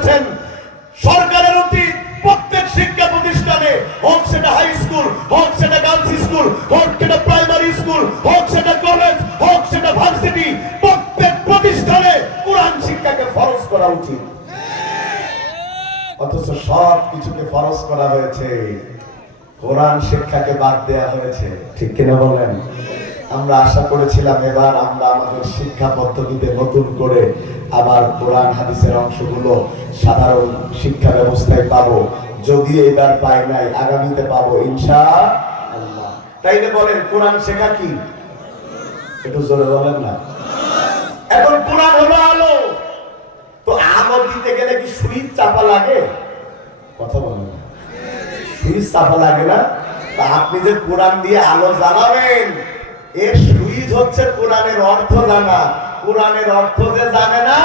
করেছেন। সরকারের উচিত প্রত্যেক শিক্ষা প্রতিষ্ঠানে, হোক সেটা হাই স্কুল, হোক সেটা গার্লস স্কুল, হোক সেটা প্রাইমারি স্কুল, হোক সেটা কলেজ, হোক সেটা ভার্সিটি, প্রত্যেক প্রতিষ্ঠানে কোরআন শিক্ষাকে ফরজ করা উচিত। অথচ সব কিছুকে ফরজ করা হয়েছে, কোরআন শিক্ষাকে বাদ দেয়া হয়েছে। ঠিক কিনা বলেন? আমরা আশা করেছিলাম এবার আমরা আমাদের শিক্ষা পদ্ধতিতে নতুন করে আবার কোরআন হাদিসের অংশগুলো সাধারণ শিক্ষা ব্যবস্থায় পাবো। যদি এবার পাই নাই, আগামীতে পাবো ইনশাআল্লাহ। তাইলে বলেন কোরআন শেখা কি? একটু জোরে বলেন না। এখন কোরআন হলো আলো, তো আলো দিতে গেলে কি সুইচ চাপা লাগে? কথা বলেন না, সুইচ চাপা লাগে না? তা আপনি যে কোরআন দিয়ে আলো জ্বালাবেন, এর সুইচ হচ্ছে কোরআনের অর্থ জানা। কোরআনের অর্থ যে জানে না,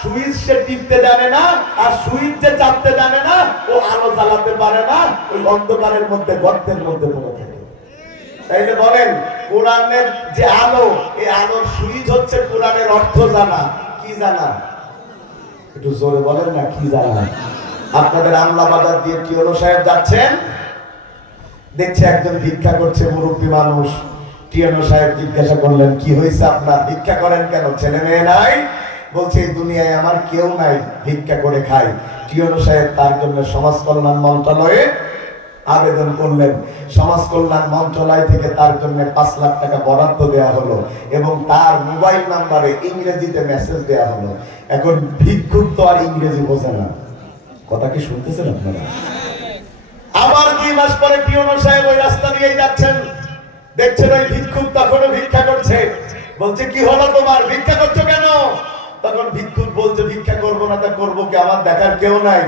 সুইচ সে টিপতে জানে না, আর সুইচ যে চাপতে জানে না, ও আলো জ্বালাতে পারে না, ওই অন্ধকারের মধ্যে গর্তের মধ্যে পড়ে থাকে। তাইলে বলেন কোরআনের যে আলো, এই আলোর সুইচ হচ্ছে কোরআনের অর্থ জানা। কি জানা? একটু জোরে বলেন না, কি জানা? আপনাদের আমলা বাজার দিয়ে টিওনো সাহেব যাচ্ছেন, দেখছে একজন ভিক্ষা করছে, মুরব্বী মানুষ। টিওনো সাহেব জিজ্ঞাসা করলেন, কি হয়েছে আপনার? ভিক্ষা করেন কেন? ছেলে মেয়ে নাই? বলছে এই দুনিয়ায় আমার কেউ নাই, ভিক্ষা করে খাই। টিওনো সাহেব তার জন্য সমাজ কল্যাণ মন্ত্রণালয়ে আবেদন করলেন। সমাজ কল্যাণ মন্ত্রণালয় থেকে তার জন্য 5 লাখ টাকা বরাদ্দ দেওয়া হলো এবং তার মোবাইল নাম্বারে ইংরেজিতে মেসেজ দেওয়া হলো। এখন ভিক্ষুক তো আর ইংরেজি বোঝে না। কথা কি শুনতেছেন আপনারা? আবার 2 মাস পরে টিওনো সাহেব ওই রাস্তা দিয়ে যাচ্ছেন, দেখছেন ওই ভিক্ষুক তখনও ভিক্ষা করছে। বলছে কি হলো তোমার, ভিক্ষা করছো কেন? তখন ভিক্ষুক বলছে ভিক্ষা করবো না তা করবো কি, আমার দেখার কেউ নাই।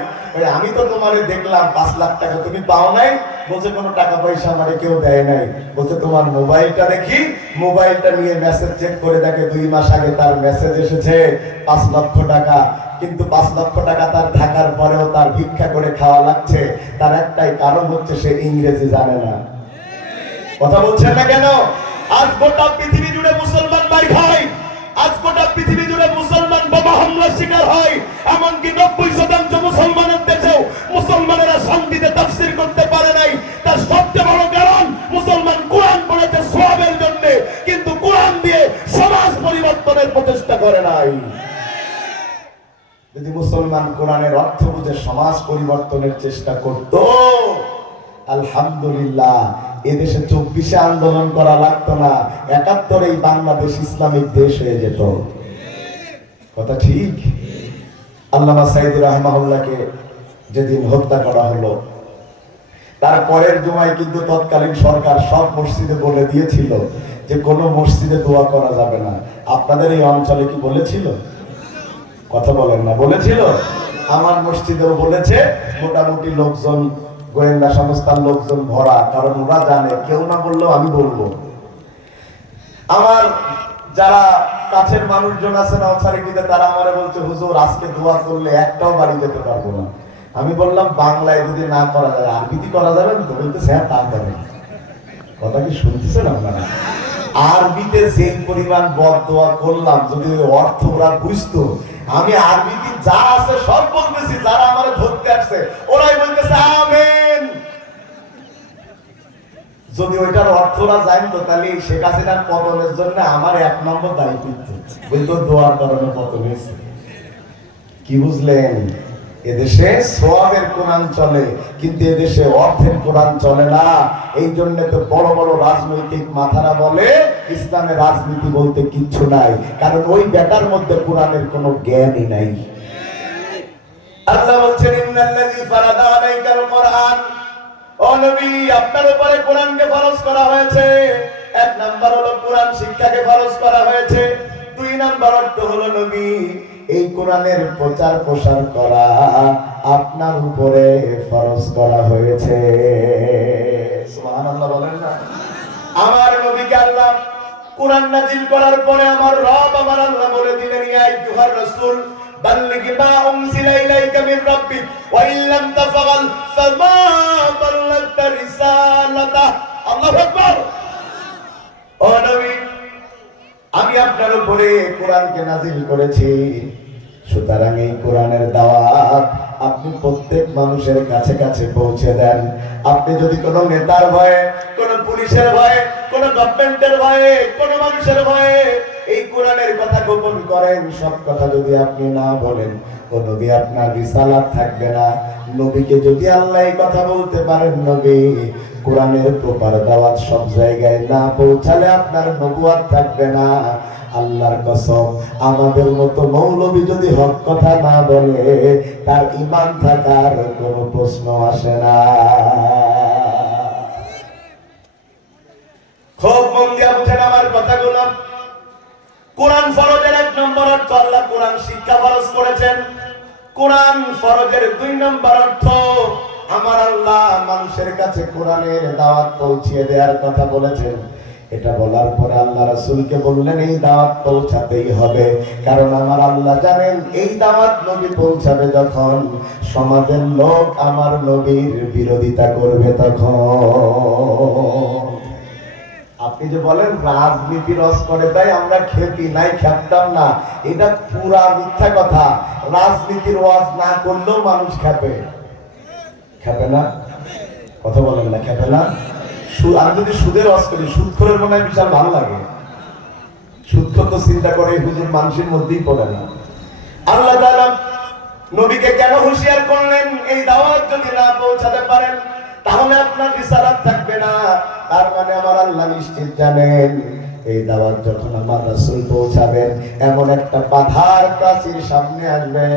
আমি তো তোমারে দেখলাম 5 লাখ টাকা তুমি পাও নাই। বলছে কোনো টাকা পয়সা আমারে কেউ দেয় নাই। বলছে তোমার মোবাইলটা দেখি। মোবাইলটা নিয়ে মেসেজ চেক করে দেখে 2 মাস আগে তার মেসেজ এসেছে 5 লক্ষ টাকা। কিন্তু 5 লক্ষ টাকা তার থাকার পরেও তার ভিক্ষা করে খাওয়া লাগছে। তার একটাই কারণ হচ্ছে সে ইংরেজি জানে না। কথা বলছেন না কেন? আজ গোটা পৃথিবী জুড়ে মুসলমান মার খায়, আজ গোটা পৃথিবী জুড়ে মুসলমান বোমা হামলার শিকার হয়। এমনকি 90% মুসলমানের দেশেও মুসলমানেরা শান্তিতে তাফসীর করতে পারে নাই। তার সবচেয়ে বড় কারণ মুসলমান কোরআন পড়েছে সওয়াবের জন্য, কিন্তু কোরআন দিয়ে সমাজ পরিবর্তনের প্রচেষ্টা করে নাই। যদি মুসলমান কোরআনের অর্থ বুঝে সমাজ পরিবর্তনের চেষ্টা করত, আলহামদুলিল্লাহ এদেশে 24-এ আন্দোলন করা লাগতো না, 71-এই বাংলাদেশ ইসলামিক দেশ হয়ে যেত। কথা ঠিক? আল্লামা সাইদি রাহমাহুল্লাহকে যেদিন হত্যা করা হলো, তার পরের জুমায় কিন্তু তৎকালীন সরকার সব মসজিদে বলে দিয়েছিল যে কোনো মসজিদে দোয়া করা যাবে না। আপনাদের এই অঞ্চলে কি বলেছিল? কথা বলেন না, বলেছিল? আমার মসজিদেও বলেছে। মোটামুটি লোকজন, গোয়েন্দা সংস্থার লোকজন ভরা, কারণ ওরা জানে কেউ না বললেও আমি বলবো। আমার যারা কাছের মানুষজন আছে না অথরিটিতে, তারা আমারে বলছে হুজুর আজকে দোয়া করলে একটাও বাড়ি যেতে পারবো না। আমি বললাম বাংলায় যদি না করা যায় আরবিতে করা যাবে তো? বলতেছে হ্যাঁ তা যাবে। কথা কি শুনতেছেন আপনারা? আরবিতে যে পরিমাণ বদদোয়া করলাম, যদি ওই অর্থ ওরা বুঝতো। আমি আরবিতে যা আছে সব বলতেছি, যারা আমারে ধরতে আসছে ওরাই বলতেছে আমিন। যদি ওইটার অর্থরা জানতো তাহলে শেখ হাসিনার পতনের জন্য আমার 1 নম্বর দায়িত্ব বলতো দোয়ার কারণে পতন হয়েছে। কি বুঝলেন? এদেশে সওয়াবের কোরআন চলে, কিন্তু এদেশে অর্থের কোরআন চলে না। এই জন্য তো বড় বড় রাজনৈতিক মাথারা বলে ইসলামে রাজনীতি বলতে কিচ্ছু নাই, কারণ ওই বেটার মধ্যে কোরআনের কোনো জ্ঞানই নাই। আল্লাহ বলছেন ইন্নাল্লাযী ফারাদা আলাইকাল কোরআন, ও নবী আপনার উপরে কোরআনকে ফরজ করা হয়েছে। 1 নাম্বার হলো কোরআন শিক্ষাকে ফরজ করা হয়েছে। 2 নাম্বার অর্থ হলো নবী এই কোরআনের প্রচার প্রসার করা আপনার উপরে ফরজ করা হয়েছে। সুবহানাল্লাহ বলেন না? আমার নবীকে আল্লাহ কোরআন নাযিল করার পরে আমার রব আমার আল্লাহ বলে দিলেন ইয়া আইয়ুহার রাসূল বাল্লিগ মা উনজিলা ইলাইকা মির রাব্বিক ওয়া ইন লাম তাফআল ফামা বাল্লাগতা রিসালাতা। আল্লাহু আকবার। ও নবী আমি আপনার উপরে কোরআনকে নাযিল করেছি, সুতরাং এই কোরআনের দাওয়াত আপনি প্রত্যেক মানুষের কাছে কাছে পৌঁছে দেন। আপনি যদি কোনো নেতার ভয়ে, কোনো পুলিশের ভয়ে, কোনো গভর্নমেন্টের ভয়ে, কোনো মানুষের ভয়ে এই কোরআনের কথা গোপন করেন, সব কথা যদি আপনি না বলেন, ও নবী আপনার রিসালাত থাকবে না। নবীকে যদি আল্লাহ এই কথা বলতে পারেন, নবী কোরআনের প্রপার দাওয়াত সব জায়গায় না পৌঁছালে আপনার নবুয়ত থাকবে না। আল্লাহর কসম, আমাদের মতো মৌলবী যদি হক কথা না বলে, তার ঈমান থাকার কোনো প্রশ্ন আসে না। খুব মন দিয়ে বুঝেন আমার কথাগুলো। কোরআন ফরজের 1 নম্বর অর্থ, আল্লাহ কোরআন শিক্ষা ফরজ করেছেন। কোরআন ফরজের 2 নম্বর অর্থ, আমার আল্লাহ মানুষের কাছে কোরআনের দাওয়াত পৌঁছিয়ে দেওয়ার কথা বলেছেন। এটা বলার পরে আল্লাহ রাসূলকে বললেন এই দাওয়াত পৌঁছাতেই হবে, কারণ আমার আল্লাহ জানেন এই দাওয়াত নবী পৌঁছাবে যখন, সমাজের লোক আমার নবীর বিরোধিতা করবে তখন। আপনি যে বলেন রাজনীতি রস করে তাই আমরা খেপি নাই, খেপতাম না, এটা পুরা মিথ্যা কথা। রাজনীতির ওয়াজ না করলেও মানুষ খেপে, খেপে না? কথা বলেন না, খেপে না? আমি যদি সুদের ওয়াজ করি, সুদখোরের মনে হয় বিশাল ভালো লাগে। সুদখোর তো চিন্তা করে হুজুর মানুষের মধ্যেই পড়ে না। আল্লাহ তাআলা নবীকে কেন হুঁশিয়ার করলেন, এই দাওয়াত যদি না পৌঁছাতে পারেন তাহলে আপনার রিসালাত থাকবে না। তার মানে আমার আল্লাহ নিশ্চিত জানেন এই দাওয়াত যখন আমার রাসূল পৌঁছাবেন, এমন একটা বাধার প্রাচীর সামনে আসবে,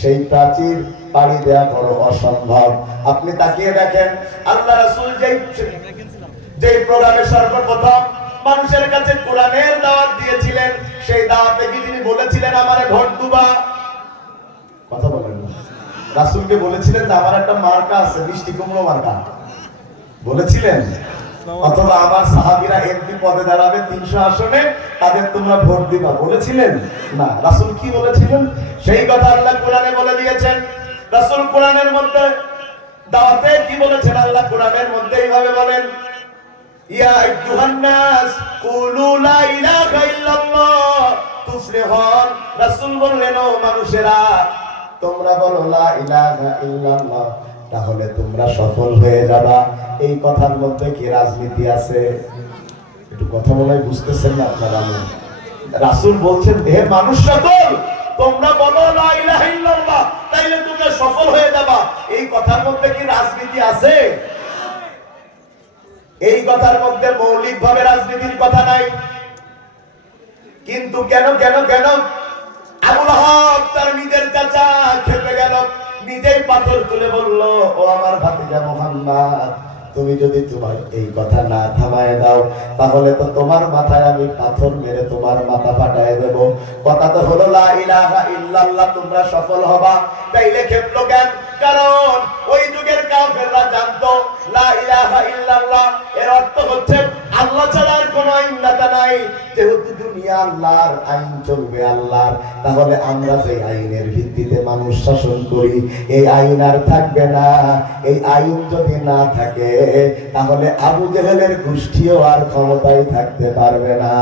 সেই প্রাচীর পাড়ি দেওয়া বড় অসম্ভব। আপনি তাকিয়ে দেখেন, আল্লাহ রাসূল যেই প্রোগ্রামে সর্বপ্রথম মানুষের কাছে কোরআনের দাওয়াত দিয়েছিলেন, সেই দাওয়াতে কি তিনি বলেছিলেন আমারে ভোট দিবা? কথা বলেন না। রাসূলকে বলেছিলেন যে আমার একটা মার্কা আছে, মিষ্টি কুমড়ো মার্কা, বলেছিলেন? অথবা আমার সাহাবীরা এমপি পদে দাঁড়াবে 300 আসনে, তাদের তোমরা ভোট দিবা, বলেছিলেন? না। রাসূল কি বলেছিলেন? সেই কথা আল্লাহ কোরআনে বলে দিয়েছেন। রাসূল কোরআনের মধ্যে দাওয়াতে কি বলেছেন? আল্লাহ কোরআনের মধ্যে এইভাবে বলেন, ইয়া আইয়ুহান নাস কুলু লা ইলাহা ইল্লাল্লাহ তুফলিহুন। রাসূল বললেন, ও মানুষেরা তোমরা বলো লা ইলাহা ইল্লাল্লাহ, তাহলে তোমরা সফল হয়ে যাবা। এই কথার মধ্যে কি রাজনীতি আছে? একটু কথা বলে বুঝতেছেন না আপনারা? রাসূল বলছেন, হে মানুষ সকল তোমরা বলো লা ইলাহা ইল্লাল্লাহ, তাইলে তোমরা সফল হয়ে যাবা। এই কথার মধ্যে কি রাজনীতি আছে? এই কথার মধ্যে মৌলিকভাবে রাজনীতির কথা নাই। কিন্তু কেন কেন কেন আবু লাহাব তার নিজের চাচা খেপে গেল, নিজেই পাথর তুলে বলল, ও আমার ভাতিজা মুহাম্মদ, তুমি যদি তোমার এই কথা না থামায় দাও, তাহলে তো তোমার মাথায় আমি পাথর মেরে তোমার মাথা ফাটায় দেব। কথা তো হলো লা ইলাহা ইল্লাল্লাহ, তোমরা সফল হবা। তাইলে খেপলো কেন? কারণ ওই যুগের কাফেররা জানতো লা ইলাহা ইল্লাল্লাহ এর অর্থ হচ্ছে আল্লাহ ছাড়া আর কোনো আইনদাতা নাই। যেহেতু দুনিয়া আল্লাহর, আইন চলবে আল্লাহর, তাহলে আমরা যে আইনের ভিত্তিতে মানুষ শাসন করি, এই আইন আর থাকবে না। এই আইন যদি না থাকে তাহলে আবু জেহেলের গোষ্ঠীও আর ক্ষমতায় থাকতে পারবে না।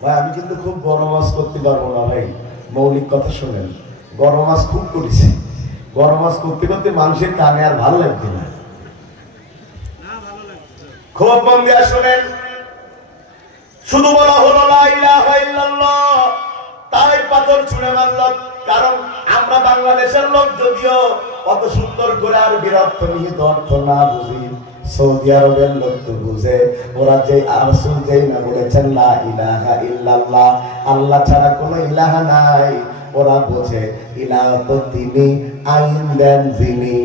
ভাই আমি কিন্তু খুব বড় মাছ করতে পারবো না ভাই, মৌলিক কথা শোনেন। গরম মাছ খুব করেছি, গরম মাছ করতে করতে মানুষের কানে আর ভালো লাগছে না। খুব মন দিয়ে শোনেন, শুধু বলা হলো লা ইলাহা ইল্লাল্লাহ, তাই পাথর ছুঁড়ে মারল। কারণ আমরা বাংলাদেশের লোক যদিও অত সুন্দর করে আর বিরক্ত নিহিত অর্থ না বুঝি, সৌদি আরবের লোক তো বুঝে। ওরা যে রাসূল যেই না বলেছেন লা ইলাহা ইল্লাল্লাহ, আল্লাহ ছাড়া কোনো ইলাহা নাই, ওরা বোঝে ইলাহ তো তিনি, আইন দেন যিনি।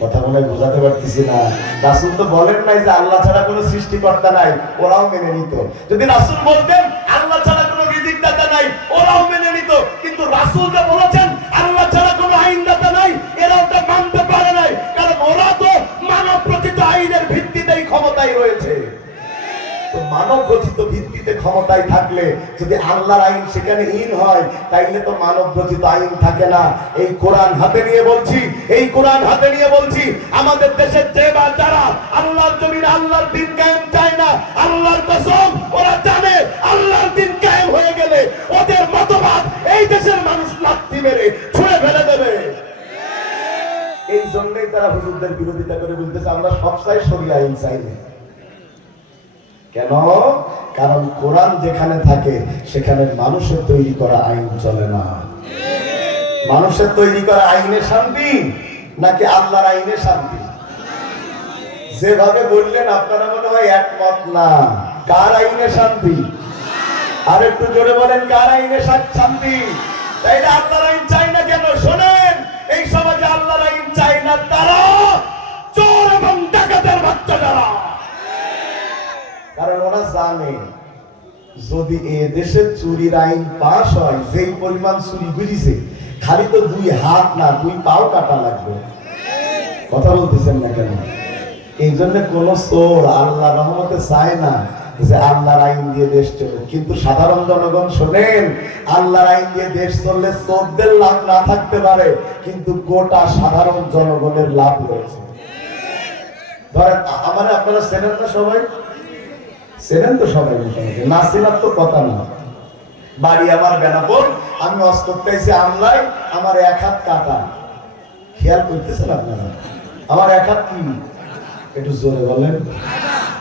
কথা মনে বোঝাতে পারতেছি না? রাসূল তো বলেন নাই যে আল্লাহ ছাড়া কোনো সৃষ্টিকর্তা নাই, ওরাও মেনে নিত। যদি রাসূল বলতেন আল্লাহ ছাড়া কোনো রিজিকদাতা নাই, ওরাও মেনে নিত। কিন্তু রাসূল যে বলেছেন আল্লাহ ছাড়া কোনো আইনদাতা নাই, এরা ওটা মানতে পারে নাই। কারণ ওরা তো মানব রচিত আইনের ভিত্তিতেই ক্ষমতায় রয়েছে। তো মানব রচিত ভিত্তিতে ক্ষমতায় থাকলে যদি আল্লাহর আইন সেখানে ইন হয়, তাইলে তো মানব রচিত আইন থাকে না। এই কোরআন হাতে নিয়ে বলছি, এই কোরআন হাতে নিয়ে বলছি, আমাদের দেশের যে বা যারা আল্লাহর জমিনে আল্লাহর দ্বীন কায়েম চায় না, আল্লাহর কসম ওরা জানে আল্লাহর দ্বীন কায়েম তারা হুজুরদের বিরোধিতা করে বলতেছে আমরা সব চাই, শরিয়া আইন চাই না। কেন? কারণ কোরআন যেখানে থাকে সেখানে মানুষের তৈরি করা আইন চলে না। মানুষের তৈরি করা আইনে শান্তি নাকি আল্লাহর আইনে শান্তি? যেভাবে বললেন আপনারা মনে হয় একমত না। কার আইনে শান্তি? আর একটু জোরে বলেন, কার আইনে শান্তি? তাইলে আল্লাহর আইন চাই না কেন? শোনেন, এই সমাজে আল্লাহর আইন চাই না তারা চোর এবং ডাকাতের বাচ্চা যারা। কারণ ওরা জানে যদি এ দেশে চুরির আইন পাস হয়, যেই পরিমাণ চুরি বুঝিছে, খালি তো 2 হাত না 2 পাও কাটা লাগবে। কথা বলতেছেন না কেন? এই জন্য কোন চোর আল্লাহ রহমতে চায় না যে আল্লাহর আইন দিয়ে দেশ চলুক। কিন্তু সাধারণ জনগণ শোনেন, আল্লাহর আইন দিয়ে দেশ চললে চোরদের লাভ না থাকতে পারে, কিন্তু গোটা সাধারণ জনগণের লাভ রয়েছে। ধরেন আমার আপনারা চেনেন না সবাই? চেনেন তো সবাই? মোটামুটি না চেনার তো কথা না। বাড়ি আমার বেনাপোল, আমি ওয়াজ করতেছি আমলায়, আমার 1 হাত কাটা। খেয়াল করতেছেন আপনারা? আমার 1 হাত কি? একটু জোরে বলেন।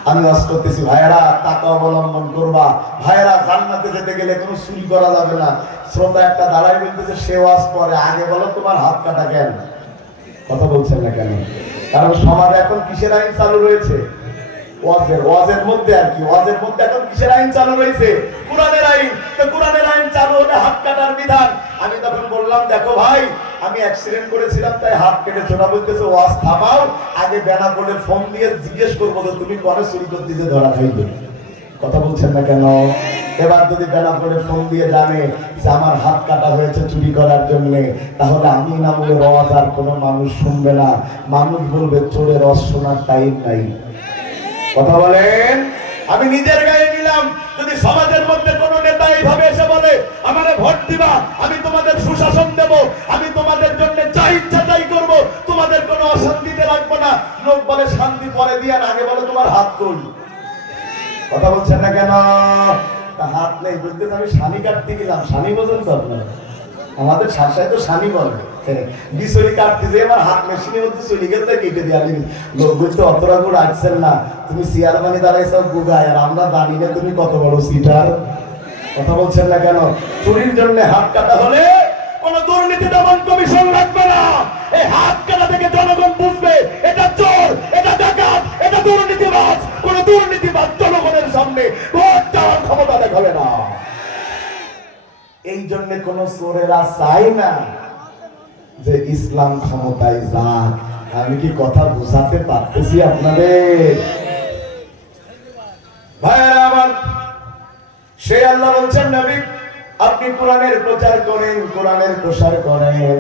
আমি ওয়াজ করতেছি, ভাইয়েরা তাকে অবলম্বন করবা, ভাইয়েরা জান্নাতে যেতে গেলে কোনো চুরি করা যাবে না। শ্রোতা একটা দাঁড়াই বলতেছে, সে ওয়াজ পরে, আগে বলো তোমার হাত কাটা কেন? কথা বলছেন না কেন? কারণ সমাজে এখন কিসের আইন চালু রয়েছে? ওয়াজের মধ্যে আর কি, ওয়াজের মধ্যে এখন কিসের আইন চালু রয়েছে? কোরআনের আইন। তো কোরআনের আইন চালু হলে হাত কাটার বিধান। আমি তখন বললাম, দেখো ভাই, আমি অ্যাক্সিডেন্ট করেছিলাম তাই হাত কেটে ছোটা। বলতেছে ওয়াজ থামাও, আগে বেনাপোলে ফোন দিয়ে জিজ্ঞেস করবো যে তুমি পরে চুরি করতে যে ধরা খাইবে। কথা বলছেন না কেন? এবার যদি বেনাপোলে ফোন দিয়ে জানে যে আমার হাত কাটা হয়েছে চুরি করার জন্য, তাহলে আমি না বলে ওয়াজ আর কোনো মানুষ শুনবে না। মানুষ বলবে চোরের ওয়াজ শোনার টাইম নাই। কথা বলেন। আমি নিজের গায়ে নিলাম, যদি সমাজের মধ্যে কোন নেতা এইভাবে এসে বলে আমারে ভোট দিবা, আমি তোমাদের সুশাসন দেব, আমি তোমাদের জন্য যা ইচ্ছা তাই করবো, তোমাদের কোনো অশান্তিতে রাখবো না। লোক বলে শান্তি পরে দিয়া, আগে বলে তোমার হাত কই। কথা বলছেন না কেন? তা হাত নেই বলতে আমি শানি কাটতে গেলাম। শানি বোঝেন তো আপনারা? আমাদের শাসায় তো শানি বলে। বিচুলি কাটতে যে আমার হাত মেশিনের মধ্যে চলে গেছে, কেটে দিয়ে আনি। লোক বলতে অতটা গুড় আসছেন না, তুমি চেয়ারম্যানে দাঁড়াইছ গুগায়, আর আমরা জানি না তুমি কত বড় সিটার। কথা বলছেন না কেন? চুরির জন্য হাত কাটা হলে কোন দুর্নীতি দমন কমিশন লাগবে না। এই হাত কাটা থেকে জনগণ বুঝবে এটা চোর, এটা ডাকাত, এটা দুর্নীতিবাজ। কোন দুর্নীতিবাজ জনগণের সামনে ভোট দেওয়ার ক্ষমতা দেখাবে না। এই জন্য কোন চোরেরা চাই না যে ইসলাম ক্ষমতায় যাক। আমি কি কথা বুঝাতে পারতেছি আপনাদের? ভাইরা আমার, সে আল্লাহ বলছেন, নবী আপনি কোরআনের প্রচার করেন, কোরআনের প্রসার করেন,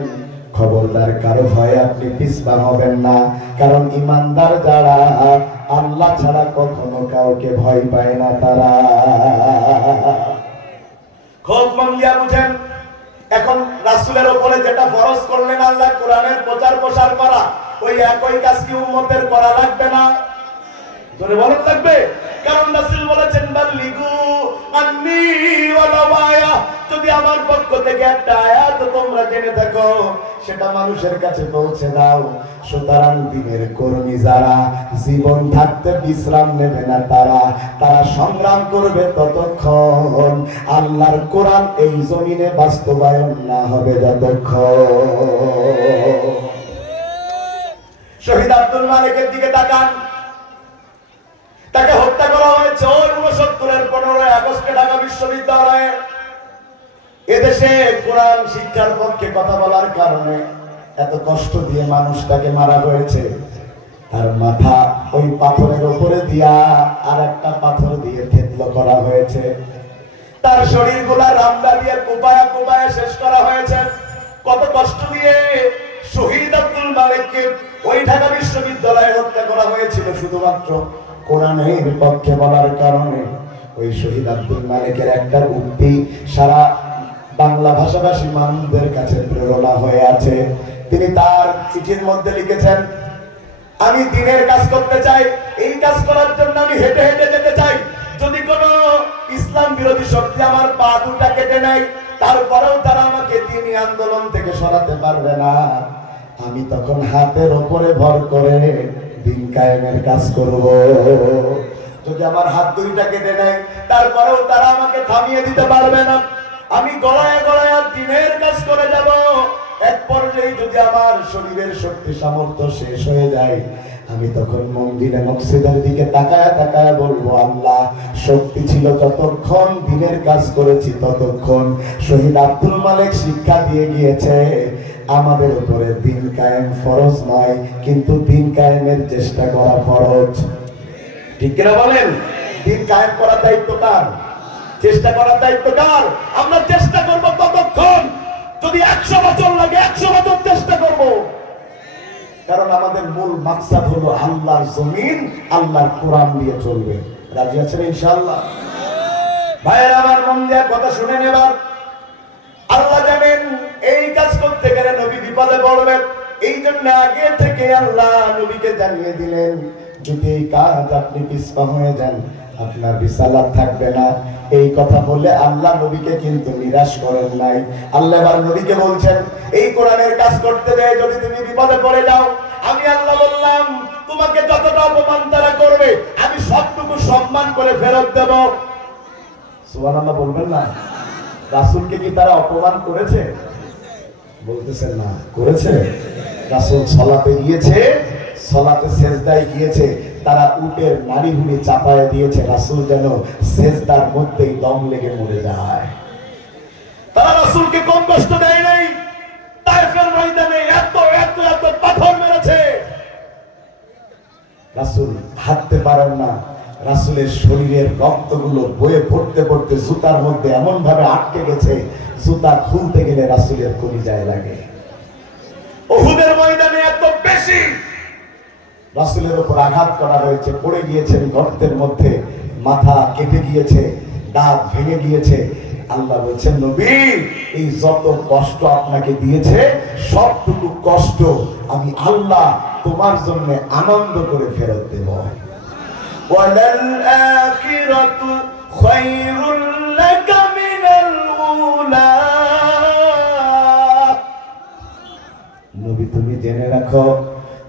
খবরদার কারো ভয়ে আপনি পিছপা হবেন না। কারণ ইমানদার যারা আল্লাহ ছাড়া কখনো কাউকে ভয় পায় না। তারা খুব মন দিয়া বুঝেন। এখন রাসূলের উপরে যেটা ফরজ করলেন আল্লাহ, কোরআনের প্রচার প্রসার করা, ওই একই কাজ কি উম্মতের করা লাগবে না? জোরে বলেন লাগবে। কারণ রাসূল বলেছেন, বাল্লিগু আন্নী ওয়ালাউ আয়া, যদি আমার পক্ষ থেকে একটা আয়াত তোমরা জেনে থাকো সেটা মানুষের কাছে পৌঁছে দাও। সুতরাং দিনের কর্মী যারা জীবন থাকতে বিশ্রাম নেবে না, তারা সংগ্রাম করবে ততক্ষণ আল্লাহর কোরআন এই জমিনে বাস্তবায়ন না হবে যতক্ষণ। শহীদ আব্দুল মালিকের দিকে তাকান। তাকে হত্যা করা হয়েছে 69-এর 15 আগস্টে ঢাকা বিশ্ববিদ্যালয়ে। এদেশে কোরআন শিক্ষার পক্ষে কথা বলার কারণে এত কষ্ট দিয়ে মানুষটাকে মারা হয়েছে। তার মাথা ওই পাথরের উপরে দিয়া আর একটা পাথর দিয়ে থেতলো করা হয়েছে। তার শরীরগুলা রামদা দিয়ে কোপায়া কোপায়া শেষ করা হয়েছে। কত কষ্ট দিয়ে শহীদ আব্দুল মালিককে ওই ঢাকা বিশ্ববিদ্যালয়ে হত্যা করা হয়েছিল শুধুমাত্র কোরআনের পক্ষে বলার কারণে। ওই শহীদ আব্দুল মালিকের একটা উক্তি সারা বাংলা ভাষাভাষী মানুষদের কাছে প্রেরণা হয়ে আছে। তিনি তার চিঠির মধ্যে লিখেছেন, আমি দ্বীনের কাজ করতে চাই, এই কাজ করার জন্য আমি হেঁটে হেঁটে যেতে চাই। যদি কোনো ইসলাম বিরোধী শক্তি আমার পা দুটা কেটে নেয়, তারপরেও তারা আমাকে দ্বীনি আন্দোলন থেকে সরাতে পারবে না। আমি তখন হাতের ওপরে ভর করে দিন কায়েমের কাজ করব। যদি আমার হাত দুইটা কেটে নেয় তারপরেও তারা আমাকে থামিয়ে দিতে পারবে না। আমি গলায় গলায় দিনের কাজ করে যাব। এক পর্যায়ে যদি আমার শরীরের শক্তি সামর্থ্য শেষ হয়ে যায়, আমি তখন মন্দিরে মসজিদের দিকে তাকায় তাকায় বলবো, আল্লাহ, শক্তি ছিল যতক্ষণ দিনের কাজ করেছি ততক্ষণ। শহীদ আব্দুল মালিক শিক্ষা দিয়ে গিয়েছে, আমাদের উপরে দিন কায়েম ফরজ নয়, কিন্তু দিন কায়েমের চেষ্টা করা ফরজ। ঠিক কিনা বলেন? দিন কায়েম করার দায়িত্ব কার? চেষ্টা করার দায়িত্ব কার? আমরা চেষ্টা করব ততক্ষণ, যদি 100 বছর লাগে 100 বছর চেষ্টা করব। কারণ আমাদের মূল মাকসাদ হলো আল্লাহর জমিন, আল্লাহর কোরআন দিয়ে চলবে। রাজি আছেন ইনশাআল্লাহ? ভাইয়ের আমার, মন দিয়ে কথা শুনে নেবার। আল্লাহ জানেন এই কাজ করতে গেলে নবী বিপদে পড়বেন। এই জন্য আগে থেকে আল্লাহ নবীকে জানিয়ে দিলেন, যদি এই কাজ আপনি পিছপা হয়ে যান আপনার রিসালাত থাকবে না। এই কথা বলে আল্লাহ নবীকে কিন্তু নিরাশ করেন নাই। আল্লাহ এবার নবীকে বলছেন, এই কোরআনের কাজ করতে গিয়ে যদি তুমি বিপদে পড়ে যাও, আমি আল্লাহ বললাম তোমাকে যতটা অপমান তারা করবে আমি সবটুকু সম্মান করে ফেরত দেব। সুবহানাল্লাহ বলবেন না? রাসূলকে কি তারা অপমান করেছে? বলতেছেন না, করেছে। রাসূল সালাতে গিয়েছে, সালাতে সেজদায় গিয়েছে, তারা উটের নাড়ি ভুড়ি চাপায় দিয়েছে, রাসূল যেন সেজদার মধ্যেই দম লেগে মরে যায়। তারা রাসূলকে কম কষ্ট দেয় নাই। তায়েফের ময়দানে এত এত এত পাথর মেরেছে, রাসূল হাঁটতে পারেন না। রাসূলের শরীরের রক্তগুলো বয়ে পড়তে পড়তে জুতার মধ্যে এমন ভাবে আটকে গেছে, জুতা খুলতে গেলে রাসূলের কলিজায় লাগে। উহুদের ময়দানে এত বেশি রাসূলের উপর আঘাত করা হয়েছে, পড়ে গিয়েছেন গর্তের মধ্যে, মাথা কেটে গিয়েছে, দাঁত ভেঙে গিয়েছে। আল্লাহ বলছেন, নবী, এই যত কষ্ট আপনাকে দিয়েছে সবটুকু কষ্ট আমি আল্লাহ তোমার জন্য আনন্দ করে ফেরত দেব। ওয়ালাল আখিরাতু খায়রুল লাকা মিনাল উলা। নবী, তুমি জেনে রাখো,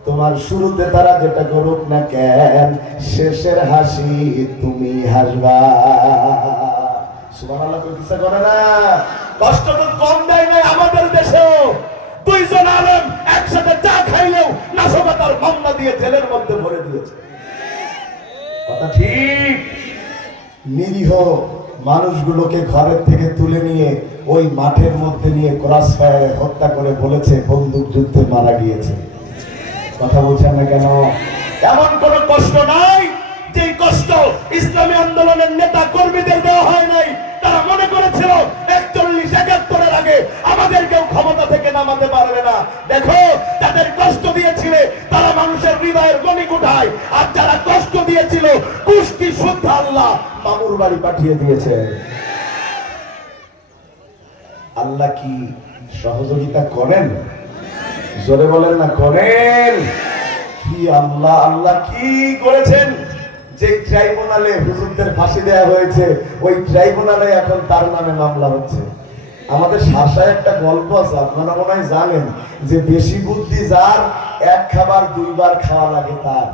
তোমার শুরুতে তারা যেটা করুক না কেন, শেষের হাসি তুমি হাসবা। সুবহানাল্লাহ কইতেছে করে না? কষ্ট তো কম দেয় নাই আমাদের দেশেও। দুইজন আলেম একসাথে চা খাইলেও নাশকতার মামলা দিয়ে জেলের মধ্যে ভরে দিয়েছে। কথা ঠিক। নিরীহ মানুষগুলোকে ঘরের থেকে তুলে নিয়ে ওই মাঠের মধ্যে নিয়ে ক্রস ফায়ারে হত্যা করে বলেছে বন্দুক যুদ্ধে মারা গিয়েছে। কথা বলছেন না কেন? এমন কোন কষ্ট নাই যে কষ্ট ইসলামী আন্দোলনের নেতা কর্মীদের দেওয়া হয় নাই। তারা মনে করেছিল 41-71-এর আগে আমাদের কেউ ক্ষমতা থেকে নামাতে পারবে না। দেখো, তাদের কষ্ট দিয়েছিল তারা মানুষের হৃদয়ের গণি কোঠায়, আর যারা কষ্ট দিয়েছিল কুষ্টি শুদ্ধ আল্লাহ মামুর বাড়ি পাঠিয়ে দিয়েছে। আল্লাহ কি সহযোগিতা করেন? জোরে বলেন না, করেন। কি আল্লাহ, আল্লাহ কি করেছেন? যে ট্রাইব্যুনালে হুজুরদের ফাঁসি দেওয়া হয়েছে, ওই ট্রাইব্যুনালে এখন তার নামে মামলা হচ্ছে। আমাদের শাসায় একটা গল্প আছে, আপনারা মনে হয় জানেন, যে বেশি বুদ্ধি যার, এক খাবার দুইবার খাওয়া লাগে তার।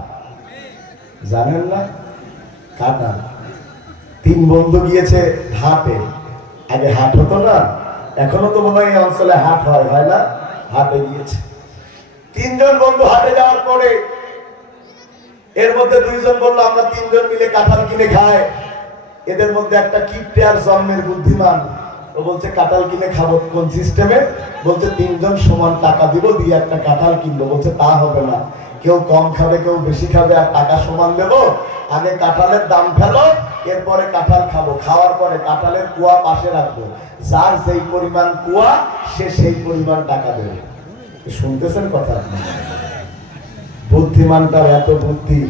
জানেন না? কাটা 3 বন্ধু গিয়েছে হাটে। আগে হাট হতো না, এখনো তো মনে হয় এই অঞ্চলে হাট হয়, হয় না? হাটে গিয়েছে 3 জন বন্ধু। হাটে যাওয়ার পরে এর মধ্যে 2 জন বললো আমরা 3 জন মিলে কাঁঠাল কিনে খাই। এদের মধ্যে একটা কিপটে আর জন্মের বুদ্ধিমান, ও বলছে কাঁঠাল কিনে খাবো কোন সিস্টেমে? বলছে 3 জন সমান টাকা দিব, দিয়ে একটা কাঁঠাল কিনবো। বলছে তা হবে না, কেউ কম খাবে কেউ বেশি খাবে, আর টাকা সমান দেবো। আগে কাঁঠালের দাম ফেলো, এরপরে কাঁঠাল খাবো, খাওয়ার পরে কাঁঠালের কুয়া পাশে রাখবো, যার যেই পরিমাণ কুয়া সে সেই পরিমাণ টাকা দেবে। শুনতেছেন কথা? বুদ্ধিমানটার এত বুদ্ধি,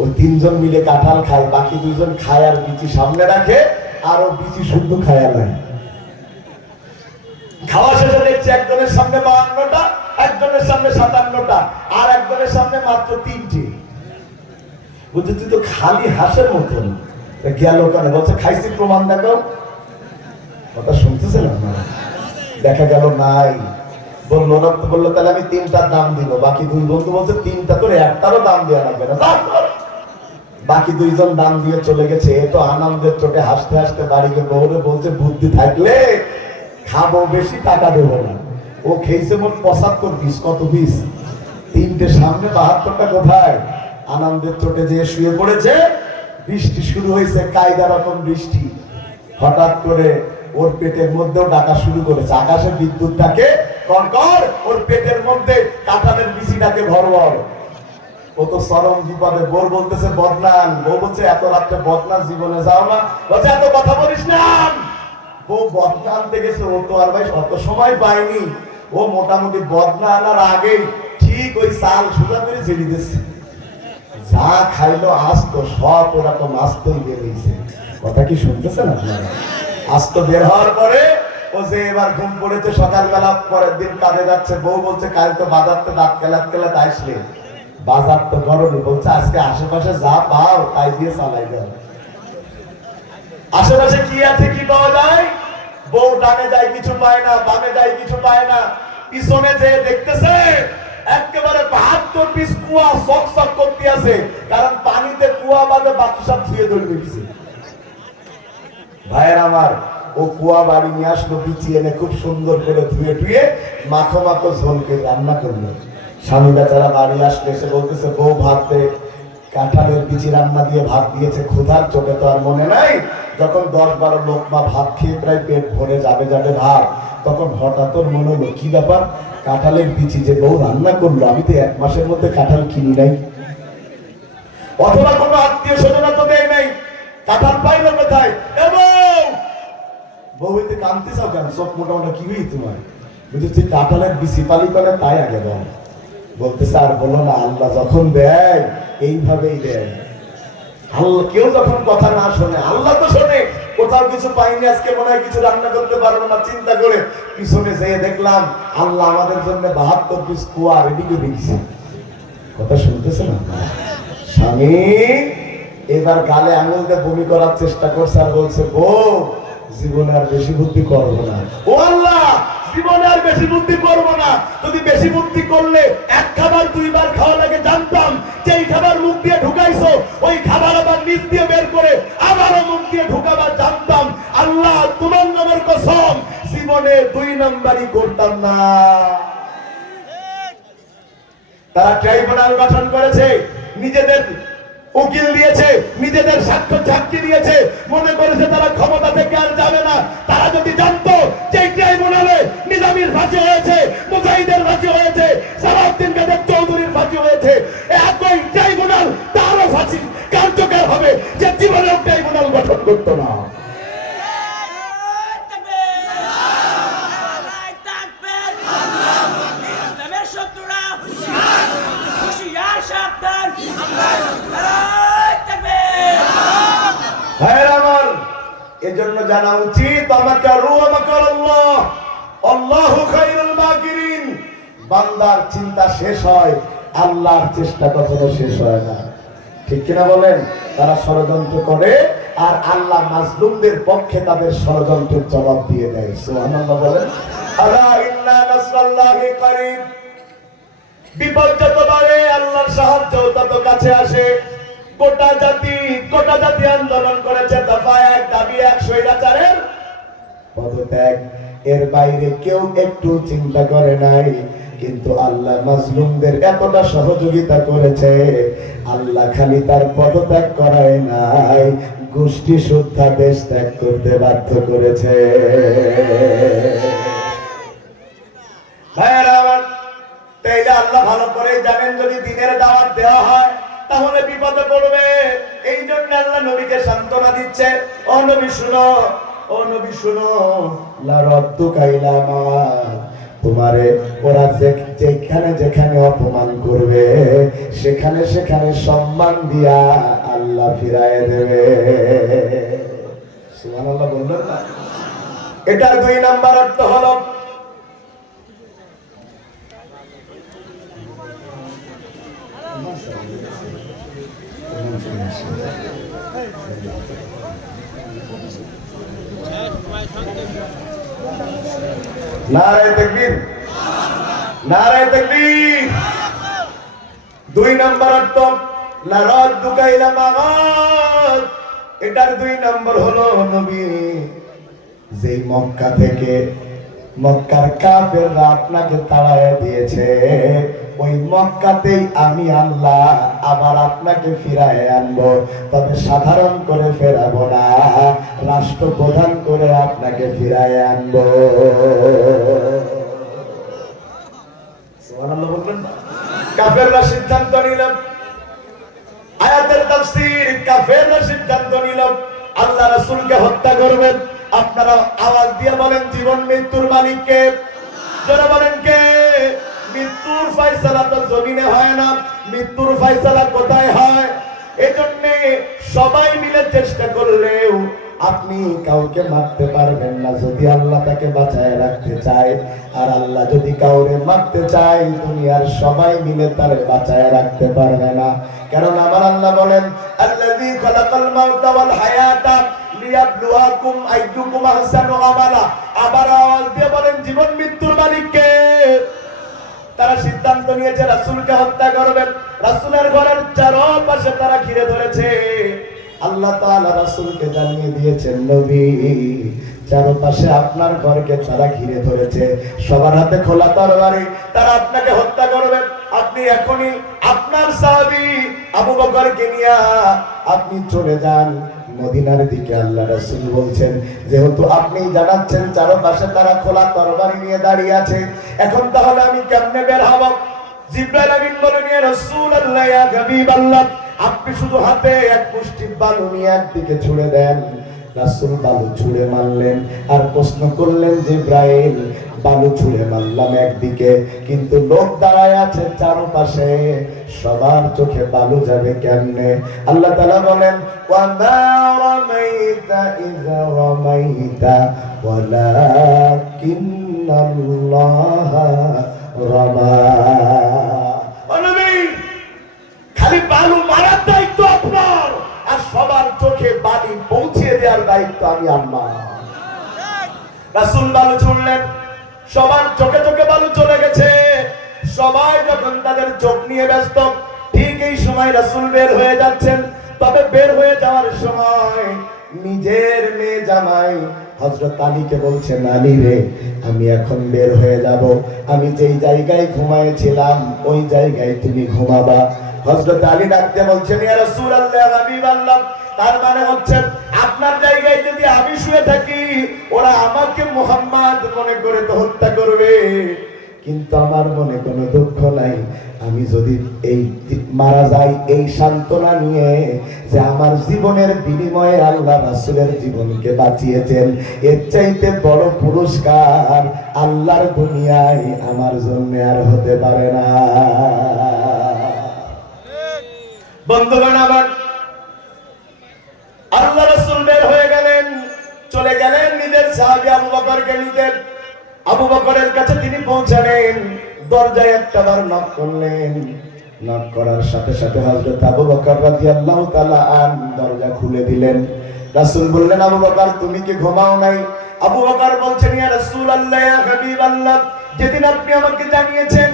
ওই 3 জন মিলে কাঁঠাল খায়, বাকি 2 জন খায় আর বিচি সামনে রাখে, আরো বিচি শুদ্ধ খায় নাই। খাওয়া শেষে দেখছে একজনের সামনে 52টা, একজনের সামনে 57টা, আর একজনের সামনে মাত্র 3টি। বুঝলি, তুই তো খালি হাঁসের মতন। গেল কেন? বলছে খাইছি, প্রমাণ দেখো। কথা শুনতেছেন আপনারা? দেখা গেল নাই। বললো না, বললো তাহলে আমি 3টার দাম দিব। বাকি 2 বন্ধু বলছে 3টা তোর একটারও দাম দেওয়া লাগবে না। বাকি 2 জন দাম দিয়ে চলে গেছে। এ তো আনন্দের চোটে হাসতে হাসতে বাড়ি গিয়ে বউরে বলছে, বুদ্ধি থাকলে খাবো বেশি, টাকা দেবো না। ও খেয়েছে মোট 75 পিস। কত পিস? 3টে সামনে, 72টা কোথায়? আনন্দের চোটে যে শুয়ে পড়েছে। বৃষ্টি শুরু হয়েছে, কায়দা রকম বৃষ্টি। হঠাৎ করে ওর পেটের মধ্যেও ডাকা শুরু করেছে। আকাশে বিদ্যুৎ ডাকে কড়কড়, ওর পেটের মধ্যে কাঁঠালের বিচি ডাকে ভরভর। ও তো চরম বিপদে। বউ বলতেছে বদনান। বউ বলছে এত রাত্রে বদনান জীবনে যাও না। বলছে এত কথা বলিস না। বউ বদনা আনতে গেছে। ও তো আর ভাই অত সময় পায়নি। ও মোটামুটি বদনা আনার আগেই ঠিক ওই চাল সোজা করে ছেড়ে দিচ্ছে। যা খাইলো আস্ত, সব ওরকম আস্তই বেরিয়েছে। কথা কি শুনতেছেন আপনারা? আস্ত বের হওয়ার পরে ও যে এবার ঘুম পড়েছে, সকালবেলা পরের দিন কাজে যাচ্ছে। বউ বলছে কাল তো বাজারতে দাঁত কেলাত কেলাত আসলে, বাজার তো গরমই। বলছে আজকে আশেপাশে যা পাও তাই দিয়ে চালাই যাও। আশেপাশে কি আছে, কি পাওয়া যায়? বউ ডানে যায় কিছু পায় না, বামে যায় কিছু পায় না। পিছনে যে দেখতেছে একেবারে 72 পিস কুয়া সক সক করতে আছে। কারণ পানিতে কুয়া বাদে বাকি সব ধুয়ে ধরবে কিছু। ভাইয়ের আমার, ও কুয়া বাড়ি নিয়ে আসলো, বিচি এনে খুব সুন্দর করে ধুয়ে ধুয়ে মাখো মাখো ঝোল করে রান্না করলো। স্বামী বেচারা বাড়ি আসলে এসে বলতেছে, বউ ভাত দে। কাঁঠালের বিচি রান্না দিয়ে ভাত দিয়েছে। ক্ষুধার চোখে তো আর মনে নাই। যখন 10-12 লোকমা ভাত খেয়ে প্রায় পেট ভরে যাবে যাবে ভাত, তখন হঠাৎ ওর মনে হলো কি ব্যাপার, কাঁঠালের বিচি যে বউ রান্না করলো, আমি তো 1 মাসের মধ্যে কাঁঠাল কিনি নাই, অথবা কোনো আত্মীয় স্বজনা তো দেয় নাই। কাঁঠাল পাইলো কোথায়? বউ হইতে কানতে চাও কেন? চোখ মোটামোটা কি হই তোমার? বুঝলি তুই কাঁঠালের বিচি পালি করে, তাই আগে বল। বলতেছে আর বলো না, আল্লাহ যখন দেয় এইভাবেই দেয়। আল্লাহ কেউ যখন কথা না শোনে, আল্লাহ তো শোনে। কোথাও কিছু পাইনি, আজকে মনে হয় কিছু রান্না করতে পারবো না, চিন্তা করে পিছনে যেয়ে দেখলাম আল্লাহ আমাদের জন্য 72 পিস কুয়া রেডি করে দিয়েছে। কথা শুনতেছে না? স্বামী এবার গালে আঙুল দিয়ে বমি করার চেষ্টা করছে আর বলছে, বউ জীবনে আর বেশি বুদ্ধি করবো না। ও আল্লাহ, জীবনে আর বেশি বুদ্ধি করবো না। যদি বেশি বুদ্ধি করলে 1 খাবার 2 বার খাওয়া লাগে জানতাম। যেই খাবার মুখ দিয়ে ঢুকাইছো ওই খাবার আবার নিচ দিয়ে বের করে আবারও মুখ দিয়ে ঢুকাবার জানতাম। আল্লাহ তোমার নামের কসম, জীবনে 2 নাম্বারই করতাম না। তারা ট্রাইব্যুনাল গঠন করেছে, নিজেদের উকিল দিয়েছে, নিজেদের সাক্ষী দিয়েছে, মনে করেছে তারা ক্ষমতা থেকে আর যাবে না। তারা যদি জানতো যে ট্রাইব্যুনালে নিজামীর ফাঁসি হয়েছে, মুজাহিদের ফাঁসি হয়েছে, সালাউদ্দিন কাদের চৌধুরীর ফাঁসি হয়েছে, একই ট্রাইব্যুনাল তারও ফাঁসি কার্যকর হবে, যে জীবনেও ট্রাইব্যুনাল গঠন করতো না। এজন্য জানা উচিত বান্দার চিন্তা শেষ হয়, আল্লাহর চেষ্টা কখনো শেষ হয় না। ঠিক কিনা বলেন? তারা ষড়যন্ত্র করে আর আল্লাহ মাজলুমদের পক্ষে তাদের ষড়যন্ত্রের জবাব দিয়ে দেয়। সুবহানাল্লাহ বলেন। আলা ইন্না নাসরাল্লাহি করিব। বিপদ যত বাড়ে আল্লাহর সাহায্য তত কাছে আসে। গোটা জাতি আন্দোলন করেছে, দফা 1, দাবি 1, স্বৈরাচারের পদত্যাগ। এর বাইরে কেউ একটু চিন্তা করে নাই। কিন্তু আল্লাহ মাজলুমদের এতটা সহযোগিতা করেছে, আল্লাহ খালি তার পদত্যাগ করায় নাই, গোষ্ঠী শুদ্ধা দেশ ত্যাগ করতে বাধ্য করেছে। তাইলে আল্লাহ ভালো করে জানেন, যদি দিনের দাওয়াত দেওয়া হয় তাহলে বিপদে পড়বে। এই জন্য আল্লাহ নবীকে সান্ত্বনা দিচ্ছে, ও নবী শুনো, ও নবী শুনো, লা রাদ্দুকা ইলা মা, তোমারে ওরা যেখানে যেখানে অপমান করবে সেখানে সেখানে সম্মান দিয়া আল্লাহ ফিরায় দেবে। সুবহানাল্লাহ বললেন না? এটার 2 নাম্বার অর্থ হলো নারে তাকবীর। নারায়ে তাকবীর। 2 নম্বর অর্থ লা রাদ্দুকা ইলা মাগাদ, এটার 2 নম্বর হলো নবী যেই মক্কা থেকে মক্কার কাফেররা আপনাকে তাড়ায় দিয়েছে, ওই মক্কাতেই আমি আল্লাহ আবার আপনাকে ফিরায় আনবো। তবে সাধারণ করে ফেরাবো না, রাষ্ট্রপ্রধান করে আপনাকে ফিরায় আনবো। সুবহানাল্লাহ বলবেন না? কাফেররা সিদ্ধান্ত নিল, আয়াতের তাফসীর, কাফেররা সিদ্ধান্ত নিল আল্লাহ রাসূলকে হত্যা করবেন। আপনারা আওয়াজ দিয়ে বলেন জীবন মৃত্যুর মালিক কে? যারা বলেন কে? মৃত্যুর ফয়সালা তো জমিনে হয় না, মৃত্যুর ফয়সালা কোথায় হয়? এজন্য সবাই মিলে চেষ্টা করলেও আপনি কাউকে মারতে পারবেন না যদি আল্লাহ তাকে বাঁচায় রাখতে চায়। আর আল্লাহ যদি কাউরে মারতে চায়, দুনিয়ার সবাই মিলে তারে বাঁচায় রাখতে পারবে না। কারণ আমার আল্লাহ বলেন আল্লাযী খালাকাল মাউতা ওয়াল হায়াতা লিয়াবলুয়াকুম আইয়ুকুম আহসানু আমালা। আবার আওয়াজ দিয়ে বলেন জীবন মৃত্যুর মালিক কে? তারা সিদ্ধান্ত নিয়েছে রাসূলকে হত্যা করবেন। রাসূলের ঘরের চারপাশে তারা ঘিরে ধরেছে। আল্লাহ তাআলা রাসূলকে জানিয়ে দিয়েছেন নবী, চারপাশে আপনার ঘরকে তারা ঘিরে ধরেছে, সবার হাতে খোলা তরবারি, তারা আপনাকে হত্যা করবে। আপনি এখনই আপনার সাহাবী আবু বকরকে নিয়ে আপনি চলে যান মদিনার দিকে। আল্লাহ রাসূল বলছেন যেহেতু আপনি জানাচ্ছেন চারপাশে তারা খোলা তরবারি নিয়ে দাঁড়িয়ে আছে, এখন তাহলে আমি কেমনে বের হব? জিবরাইল আমিন বলেন ইয়া রাসূলুল্লাহ, ইয়া হাবিবাল্লাহ, আপনি শুধু হাতে এক মুষ্টি বালু নিয়ে একদিকে ছুঁড়ে দেন। রাসূল বালু ছুঁড়ে মারলেন আর প্রশ্ন করলেন জিবরাইল, বালু ছুঁড়ে মারলাম একদিকে, কিন্তু লোক দাঁড়ায় আছে চারপাশে, সবার চোখে বালু যাবে কেমনে? আল্লাহ তাআলা বলেন ওয়া মা রামাইতা ইযা রামাইতা ওয়ালাকিন্নাল্লাহা রামা। খালি বালু মারার দায়িত্ব আপনার, আর সবার চোখে বালি পৌঁছে দেওয়ার দায়িত্ব আমি আল্লাহ। রাসূল বালু ছুড়লেন, সবার চোখে চোখে বালু চলে গেছে। সবাই যখন তাদের চোখ নিয়ে ব্যস্ত, ঠিক এই সময় রাসূল বের হয়ে যাচ্ছেন। তবে বের হয়ে যাওয়ার সময় নিজের মেয়ে জামাই হযরত আলীকে বলছেন, আলী রে, আমি এখন বের হয়ে যাব, আমি যেই জায়গায় ঘুমায়েছিলাম ওই জায়গায় তুমি ঘুমাবা। হযরত আলী ডাকতে বলছেন ইয়া রাসূলুল্লাহ, হাবিবাল্লাহ, তার মানে হচ্ছে আপনার জায়গায় যদি আমি শুয়ে থাকি, ওরা আমাকে মুহাম্মদ মনে করে তো হত্যা করবে, কিন্তু আমার মনে কোনো দুঃখ নাই। আমি যদি এই মারা যাই এই সান্ত্বনা নিয়ে যে আমার জীবনের বিনিময়ে আল্লাহ রাসূলের জীবনকে বাঁচিয়েছেন, এর চাইতে বড় পুরস্কার আল্লাহর দুনিয়ায় আমার জন্য আর হতে পারে না। বন্ধুগণ আমার, আল্লাহ রাসূল বের হয়ে গেলেন, চলে গেলেন নিজের সাহাবী আবু বকরকে নিতে। আবু বকরের কাছে তিনি পৌঁছালেন, দরজায় একটাবার নক করলেন। নক করার সাথে সাথে হযরত আবু বকর রাদিয়াল্লাহু তাআলা আন দরজা খুলে দিলেন। রাসূল বললেন, আবু বকর তুমি কি ঘুমাও নাই? আবু বকর বলছেন, ইয়া রাসূলুল্লাহ, ইয়া হাবিবাল্লাহ, যেদিন আপনি আমাকে জানিয়েছেন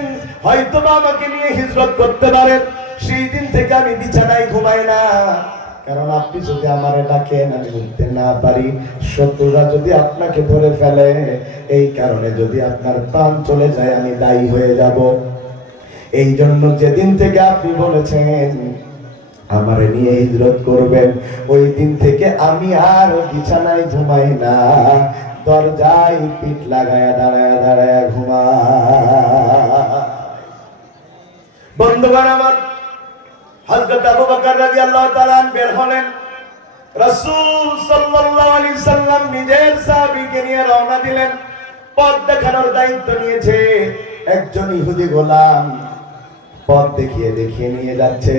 হয়তোবা আমাকে নিয়ে হিজরত করতে পারেন, সেই দিন থেকে আমি বিছানায় ঘুমাই না। কারণ আপনি যদি আমারে ডাকেন আমি উঠতে না পারি, শত্রুরা যদি আপনাকে ধরে ফেলে, এই কারণে যদি আপনার প্রাণ চলে যায় আমি দায়ী হয়ে যাব। এই জন্য যেদিন থেকে আপনি বলেছেন আমারে নিয়ে হিজরত করবেন, ওই দিন থেকে আমি আর বিছানায় ঘুমাই না, দরজায় পিঠ লাগায়া দাঁড়ায়া দাঁড়ায়া ঘুমাই। বন্ধুগণ আমার, হযরত আবু বকর রাদিয়াল্লাহু তাআলা বের হলেন। রাসূল সাল্লাল্লাহু আলাইহি সাল্লাম নিজের সাহাবীকে নিয়ে রওনা দিলেন। পথ দেখানোর দায়িত্ব নিয়েছে একজন ইহুদি গোলাম, পথ দেখিয়ে দেখিয়ে নিয়ে যাচ্ছে।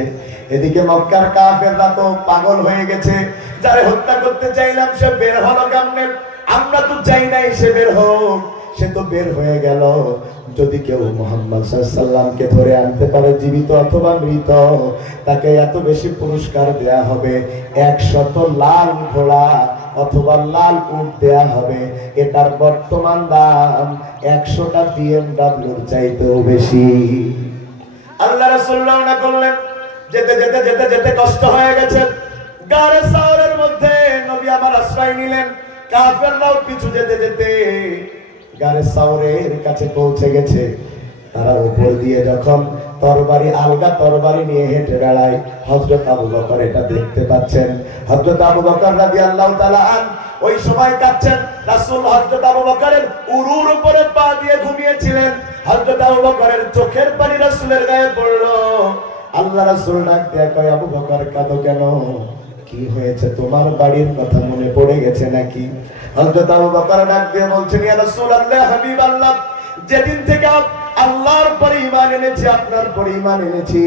এদিকে মক্কার কাফেররা তো পাগল হয়ে গেছে, যারে হত্যা করতে চাইলাম সে বের হলো কেমনে? আমরা তো চাই নাই সে বের হোক, সে তো বের হয়ে গেল। যদি কেউ মুহাম্মদ সাল্লাল্লাহু আলাইহি সাল্লামকে ধরে আনতে পারে জীবিত অথবা মৃত, তাকে এত বেশি পুরস্কার দেয়া হবে, 100 লাল ঘোড়া অথবা লাল উট দেয়া হবে। এটার বর্তমান দাম 100টা বিএমডব্লিউর চাইতেও বেশি। আল্লাহ রাসূল রওনা করলেন। যেতে যেতে যেতে যেতে কষ্ট হয়ে গেছে। গারে সাওরের মধ্যে নবী আমার আশ্রয় নিলেন। কাফেররাও পিছু যেতে যেতে গারে সাওরের কাছে পৌঁছে গেছে। তারা উপর দিয়ে যখন তরবারি আলগা তরবারি নিয়ে হেঁটে বেড়ায়, হযরত আবু বকর এটা দেখতে পাচ্ছেন। হযরত আবু বকর রাদিয়াল্লাহু তাআলা ওই সময় কাঁদছেন। রাসূল হযরত আবু বকরের উরুর উপরে পা দিয়ে ঘুমিয়েছিলেন। হযরত আবু বকরের চোখের পানি রাসূলের গায়ে পড়ল। আল্লাহ রাসূল ডাক দিয়ে কয়, আবু বকর কাঁদো কেন? কি হয়েছে? তোমার বাড়ির কথা মনে পড়ে গেছে নাকি? হযরত আবু বকর ডাক দিয়ে বলছেন, ইয়া রাসূলুল্লাহ, হাবিবাল্লাহ, যেদিন থেকে আল্লাহর পরে ঈমান এনেছি, আপনার পরে ঈমান এনেছি,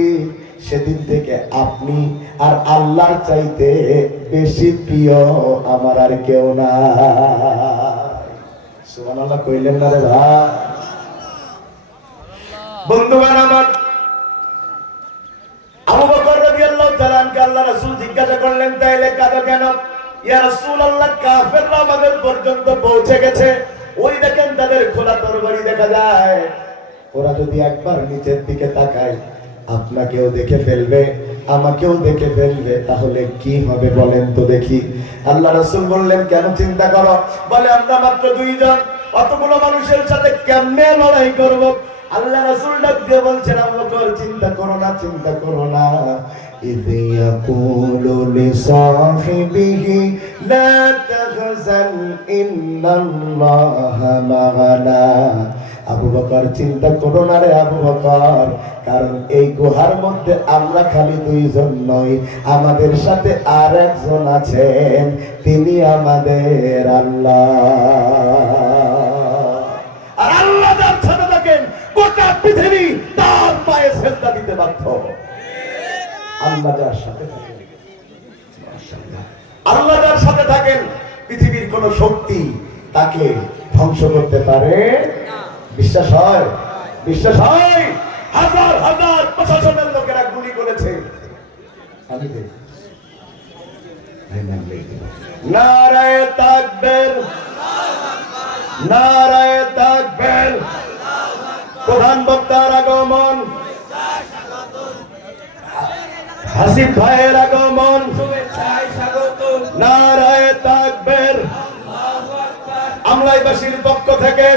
সেদিন থেকে আপনি আর আল্লাহর চাইতে বেশি প্রিয় আমার আর কেউ না। সুবহানাল্লাহ কইলেন না রে ভাই? বন্ধুগণ আমার, আবু বকর রাদিয়াল্লাহু তাআলা আনকে আল্লাহ রাসূল জিজ্ঞাসা করলেন, তাইলে কাঁদো কেন? ইয়া রাসূলুল্লাহ, কাফেররা আমাদের পর্যন্ত পৌঁছে গেছে। ওই দেখেন তাদের খোলা তরবারি দেখা যায়। ওরা যদি একবার নিচের দিকে তাকায়, আপনাকেও দেখে ফেলবে, আমাকেও দেখে ফেলবে, তাহলে কি হবে বলেন তো দেখি? আল্লাহ রাসূল বললেন, কেন চিন্তা করো? বলে, আমরা মাত্র 2 জন, অতগুলো মানুষের সাথে কেমনে লড়াই করব? আল্লাহ রাসূল ডাক দিয়ে বলছেন, আবু বকর, চিন্তা করো না, চিন্তা করো না। إذ يقول لصاحبه لا تحزن إن الله معنا। আবু বকর, চিন্তা করো না রে আবু বকর, কারণ এই গুহার মধ্যে আমরা খালি 2 জন নই, আমাদের সাথে আর একজন আছেন, তিনি আমাদের আল্লাহ। আর আল্লাহ যার সাথে থাকেন, গোটা পৃথিবী তার পায়ে সেজদা দিতে বাধ্য। আল্লাহ যার সাথে থাকেন, আল্লাহ যার সাথে থাকেন, পৃথিবীর কোন শক্তি তাকে ধ্বংস করতে পারে না। বিশ্বাস হয়? বিশ্বাস হয়? হাজার হাজার প্রশাসনের লোকেরা গুলি করেছে। নারায়ে তাকবীর, নারায়ে তাকবীর। প্রধান বক্তার আগমন, হাসিব ভাইয়ের আগমন, নারায়ে তাকবীর। আমলাইবাসীর পক্ষ থেকে,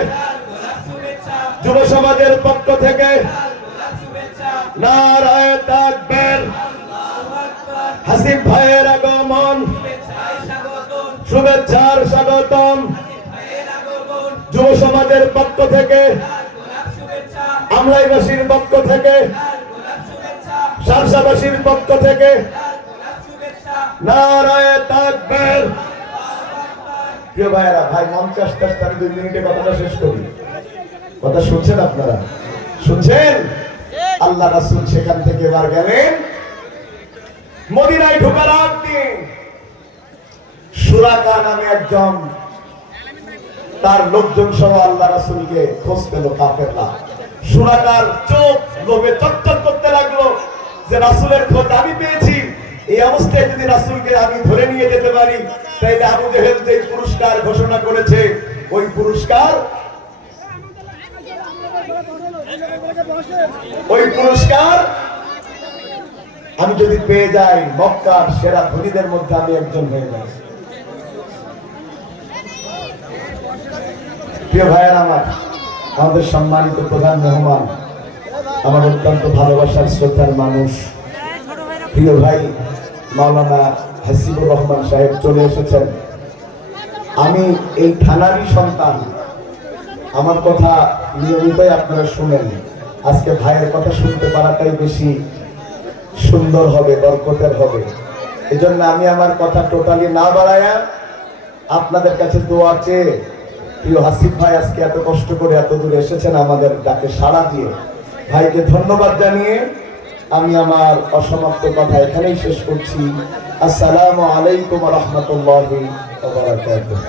যুব সমাজের পক্ষ থেকে নারায়ে তাকবীর। হাসিব ভাইয়ের আগমন, শুভেচ্ছার স্বাগতম। যুব সমাজের পক্ষ থেকে, আমলাইবাসীর পক্ষ থেকে, শারশাবাসীর পক্ষ থেকে নারায়ে তাকবীর। প্রিয় ভাইয়েরা, ভাই মঞ্চে আসতে আসতে আমি 2 মিনিটে কথাটা শেষ করি। কথা শুনছেন আপনারা? শুনছেন? আল্লাহ রাসূল সেখান থেকে এবার গেলেন মদিনায় ঢোকার আগ দিয়ে। সুরাকা নামে একজন, তার লোকজন সহ আল্লাহ রাসূলকে খোঁজ পেল কাফেররা। সুরাকার চোখ লোভে চকচক করতে লাগলো যে রাসূলের খোঁজ আমি পেয়েছি, এই অবস্থায় যদি রাসূলকে আমি ধরে নিয়ে যেতে পারি, তাহলে আবু জেহেল যে পুরস্কার ঘোষণা করেছে, ওই পুরস্কার আমি যদি পেয়ে যাই, মক্কার সেরা ধনীদের মধ্যে আমি একজন হয়ে যাই। প্রিয় ভাইয়েরা আমার, আমাদের সম্মানিত প্রধান মেহমান, আমার অত্যন্ত ভালোবাসার শ্রদ্ধার মানুষ, প্রিয় ভাই মাওলানা হাসিবুর রহমান সাহেব চলে এসেছেন। আমি এই থানারই সন্তান, আমার কথা নিয়মিতই আপনারা শুনেন। আজকে ভাইয়ের কথা শুনতে পারাটাই বেশি সুন্দর হবে, বরকতের হবে। এজন্য আমি আমার কথা টোটালি না বাড়ায়া আপনাদের কাছে দোয়া চেয়ে, প্রিয় হাসিব ভাই আজকে এত কষ্ট করে এত দূরে এসেছেন, আমাদের ডাকে সাড়া দিয়ে ভাইকে ধন্যবাদ জানিয়ে আমি আমার অসমাপ্ত কথা এখানেই শেষ করছি। আসসালামু আলাইকুম ওয়া রাহমাতুল্লাহি ওয়া বারাকাতুহু।